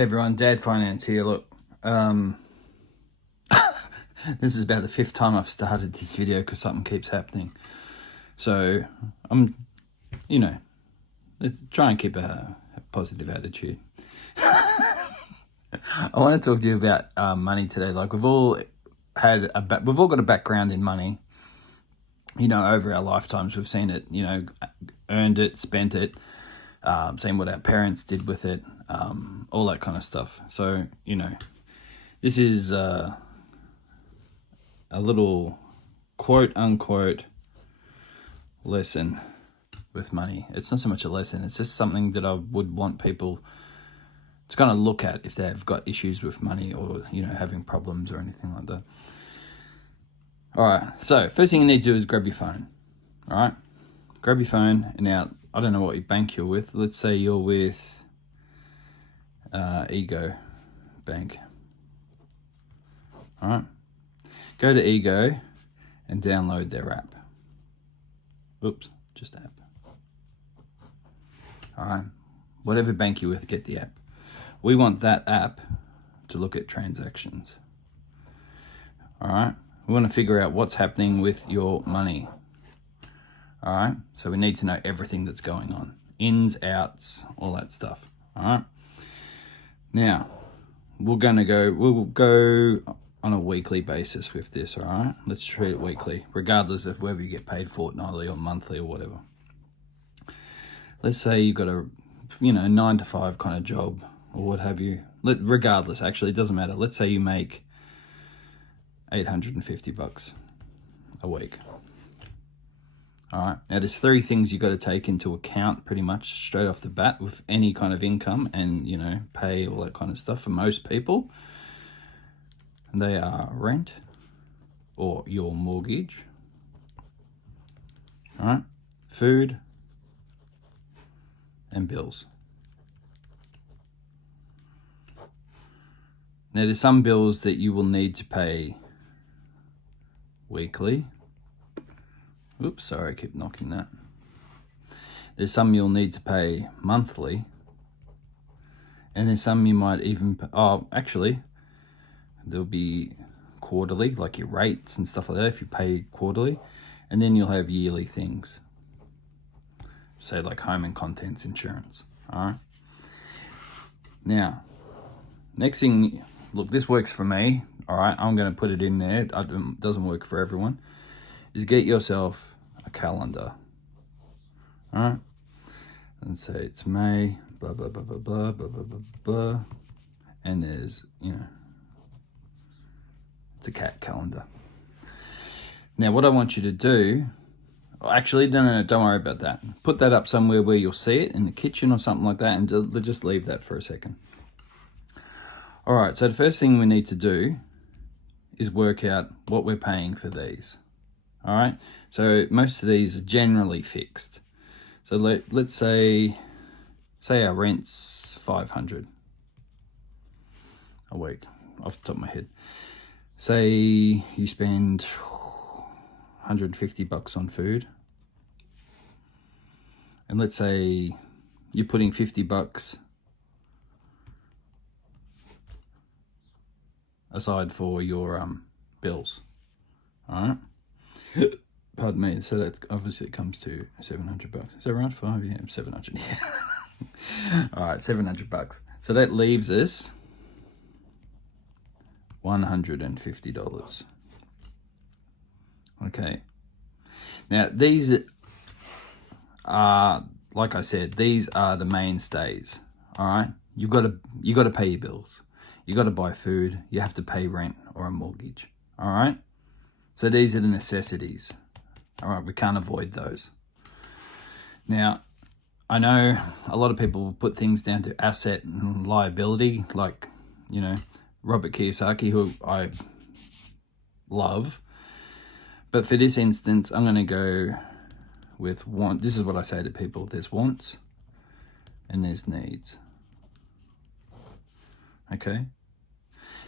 Hey everyone, Dad Finance here. Look, this is about the fifth time I've started this video because something keeps happening. So let's try and keep a positive attitude. I want to talk to you about money today. Like we've all got a background in money. Over our lifetimes, we've seen it. Earned it, spent it, seen what our parents did with it, all that kind of stuff. So this is a little quote unquote lesson with money. It's not so much a lesson, it's just something that I would want people to kind of look at if they've got issues with money or having problems or anything like that. All right, so first thing you need to do is grab your phone. All right, grab your phone. Now, I don't know what bank you're with. Let's say you're with Ego Bank. All right, go to Ego and download their app. Oops, just app. All right, whatever bank you're with, get the app. We want that app to look at transactions. All right, we want to figure out what's happening with your money. All right, so we need to know everything that's going on, ins, outs, all that stuff. All right, now we'll go on a weekly basis with this. All right, let's treat it weekly, regardless of whether you get paid fortnightly or monthly or whatever. Let's say you've got a 9 to 5 kind of job or what have you. Regardless, actually, it doesn't matter. Let's say you make $850 a week. All right, now there's 3 things you've got to take into account pretty much straight off the bat with any kind of income and pay, all that kind of stuff for most people. And they are rent or your mortgage, all right, food and bills. Now there's some bills that you will need to pay weekly. Oops, sorry, I keep knocking that. There's some you'll need to pay monthly. And there's some you might even, there'll be quarterly, like your rates and stuff like that if you pay quarterly. And then you'll have yearly things. Say like home and contents insurance, all right? Now, next thing, look, this works for me, all right? I'm gonna put it in there. It doesn't work for everyone. Is get yourself a calendar, all right? And say it's May, blah, blah, blah, blah, blah, blah, blah, blah, blah. And there's, it's a cat calendar. Now, what I want you to do, actually, no, don't worry about that. Put that up somewhere where you'll see it in the kitchen or something like that, and just leave that for a second. All right, so the first thing we need to do is work out what we're paying for these. All right, so most of these are generally fixed. So let's say our rent's $500 a week, off the top of my head. Say you spend $150 on food, and let's say you're putting $50 aside for your bills. All right. Pardon me. So that obviously it comes to $700. Is that right? 5? Yeah, 700. Yeah. All right, $700. So that leaves us $150. Okay. Now these are, like I said, these are the mainstays. All right. You got to pay your bills. You got to buy food. You have to pay rent or a mortgage. All right. So these are the necessities. All right, we can't avoid those. Now, I know a lot of people put things down to asset and liability, like, Robert Kiyosaki, who I love. But for this instance, I'm going to go with want. This is what I say to people. There's wants and there's needs. Okay?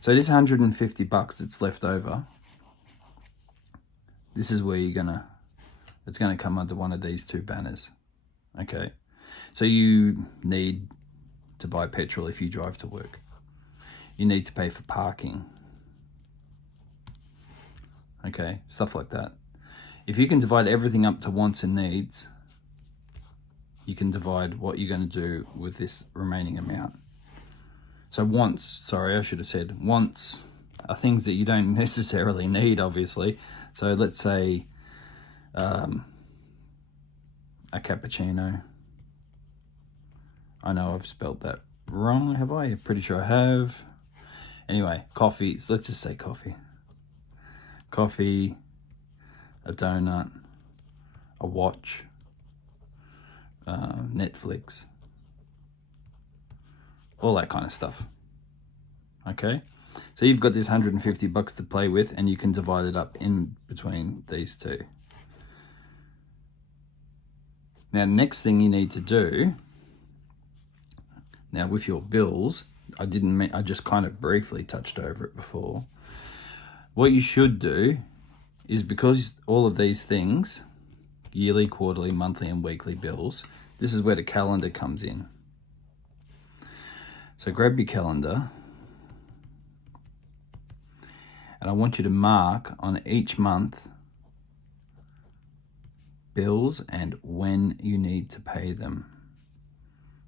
So this $150 that's left over, this is where it's gonna come under one of these 2 banners. Okay, so you need to buy petrol if you drive to work. You need to pay for parking. Okay, stuff like that. If you can divide everything up to wants and needs, you can divide what you're going to do with this remaining amount. So wants, sorry, I should have said wants are things that you don't necessarily need, obviously. So let's say a cappuccino. I know I've spelt that wrong, have I? I'm pretty sure I have. Anyway, coffee. So let's just say coffee. Coffee, a donut, a watch, Netflix, all that kind of stuff. Okay, so you've got this $150 to play with, and you can divide it up in between these two. Now, next thing you need to do, now with your bills, I just kind of briefly touched over it before. What you should do is, because all of these things, yearly, quarterly, monthly, and weekly bills, this is where the calendar comes in. So grab your calendar, and I want you to mark on each month bills and when you need to pay them.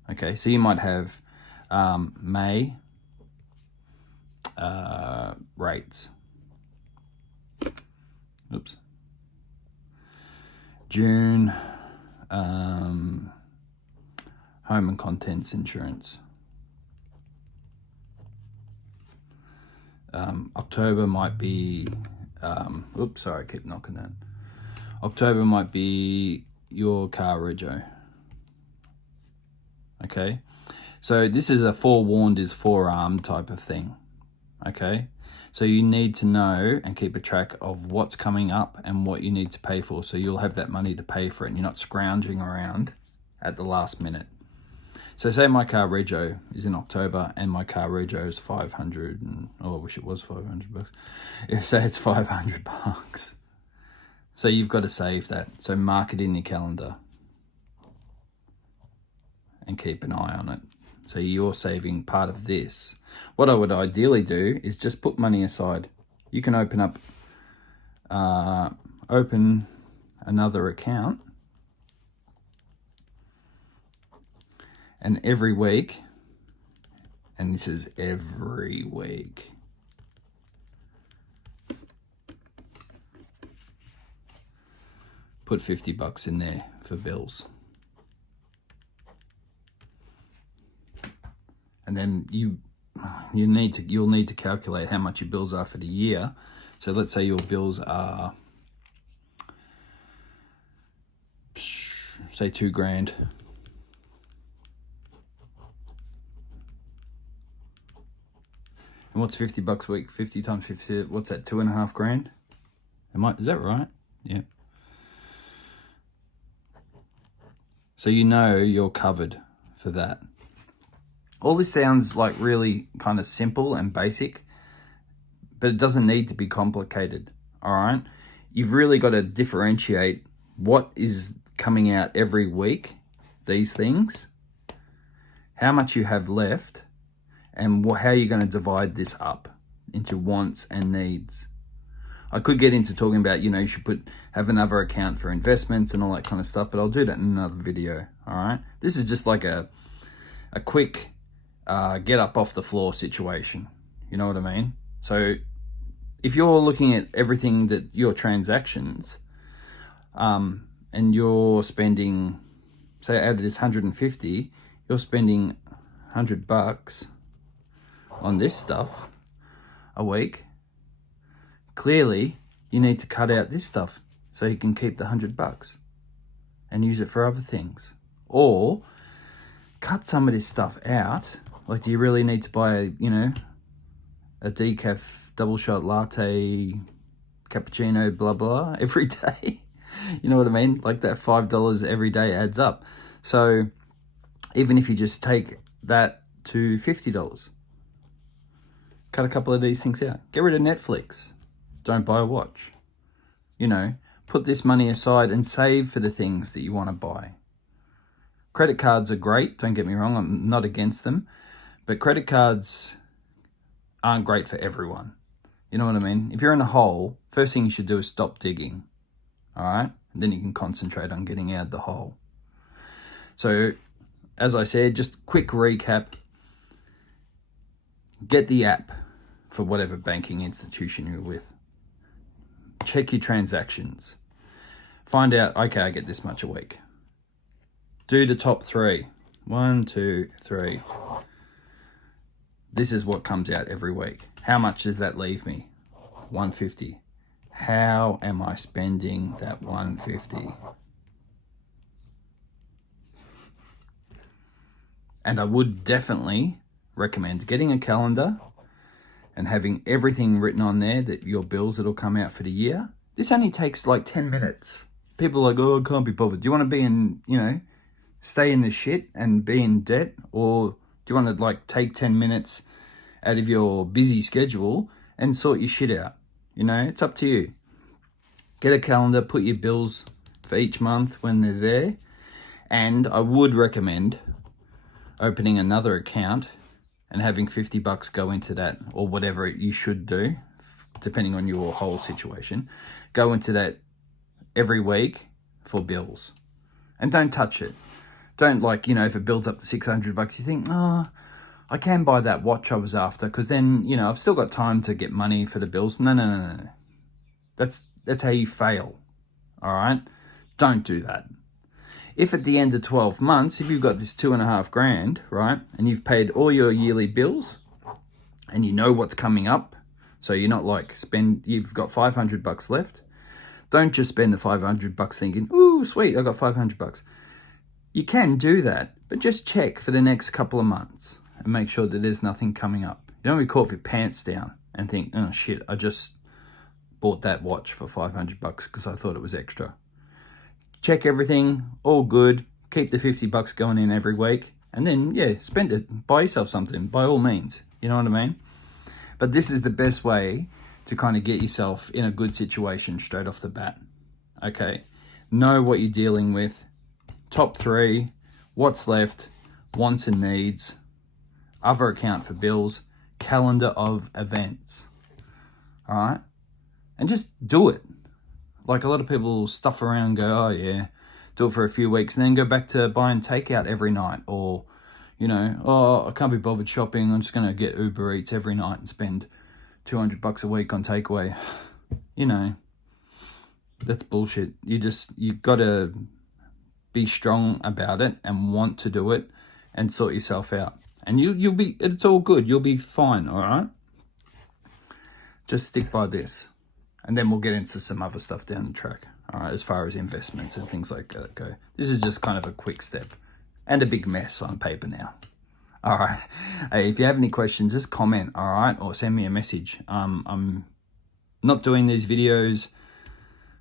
Okay, so you might have May rates. Oops. June, home and contents insurance. October might be, oops, sorry, I keep knocking that. October might be your car rego. Okay, so this is a forewarned is forearmed type of thing. Okay, so you need to know and keep a track of what's coming up and what you need to pay for, so you'll have that money to pay for it and you're not scrounging around at the last minute. So say my car rego is in October and my car rego is 500, and oh, I wish it was $500. If say it's $500, so you've got to save that. So mark it in your calendar and keep an eye on it. So you're saving part of this. What I would ideally do is just put money aside. You can open another account, and every week, and this is every week, put $50 in there for bills. And then you'll need to calculate how much your bills are for the year. So let's say your bills are, say, $2,000. And what's $50 a week? 50 times 50, what's that, $2,500? Is that right? Yeah. So you know you're covered for that. All this sounds like really kind of simple and basic, but it doesn't need to be complicated, all right? You've really got to differentiate what is coming out every week, these things, how much you have left, and how you're going to divide this up into wants and needs. I could get into talking about, you should have another account for investments and all that kind of stuff, but I'll do that in another video, all right? This is just like a quick get up off the floor situation. You know what I mean? So if you're looking at everything that your transactions, and you're spending, say out of this 150, you're spending $100 on this stuff a week, clearly you need to cut out this stuff so you can keep the $100 and use it for other things. Or cut some of this stuff out. Like, do you really need to buy a decaf double shot latte cappuccino blah blah every day? You know what I mean? Like, that $5 every day adds up. So even if you just take that to $50, cut a couple of these things out. Get rid of Netflix. Don't buy a watch. Put this money aside and save for the things that you want to buy. Credit cards are great, don't get me wrong, I'm not against them, but credit cards aren't great for everyone. You know what I mean? If you're in a hole, first thing you should do is stop digging, all right? And then you can concentrate on getting out of the hole. So, as I said, just quick recap. Get the app for whatever banking institution you're with. Check your transactions. Find out, okay, I get this much a week. Do the top 3. 1, 2, 3. This is what comes out every week. How much does that leave me? 150. How am I spending that 150? And I would definitely recommend getting a calendar and having everything written on there, that your bills that'll come out for the year. This only takes like 10 minutes. People are like, oh, I can't be bothered. Do you want to be in, stay in the shit and be in debt? Or do you want to like take 10 minutes out of your busy schedule and sort your shit out? It's up to you. Get a calendar, put your bills for each month when they're there. And I would recommend opening another account and having $50 go into that, or whatever you should do, depending on your whole situation. Go into that every week for bills. And don't touch it. Don't if it builds up to $600, you think, oh, I can buy that watch I was after, because then, I've still got time to get money for the bills. No. That's how you fail, all right? Don't do that. If at the end of 12 months, if you've got this $2,500, right, and you've paid all your yearly bills and you know what's coming up, so you're not like you've got $500 left, don't just spend the $500 thinking, ooh, sweet, I got $500. You can do that, but just check for the next couple of months and make sure that there's nothing coming up. You don't be caught with your pants down and think, oh shit, I just bought that watch for $500 because I thought it was extra. Check everything, all good. Keep the $50 going in every week. And then, spend it. Buy yourself something, by all means. You know what I mean? But this is the best way to kind of get yourself in a good situation straight off the bat. Okay, know what you're dealing with. Top 3, what's left, wants and needs, other account for bills, calendar of events. All right? And just do it. Like a lot of people stuff around and go, oh yeah, do it for a few weeks and then go back to buying takeout every night. Or, oh, I can't be bothered shopping. I'm just going to get Uber Eats every night and spend $200 a week on takeaway. That's bullshit. You've got to be strong about it and want to do it and sort yourself out. And you'll be, it's all good. You'll be fine, all right? Just stick by this. And then we'll get into some other stuff down the track, all right, as far as investments and things like that go. This is just kind of a quick step and a big mess on paper now. All right. Hey, if you have any questions, just comment, all right, or send me a message. I'm not doing these videos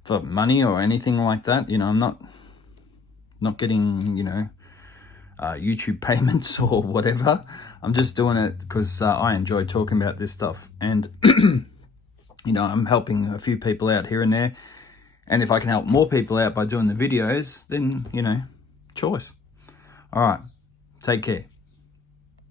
for money or anything like that. I'm not getting, YouTube payments or whatever. I'm just doing it because I enjoy talking about this stuff. And I'm helping a few people out here and there. And if I can help more people out by doing the videos, then, choice. All right. Take care.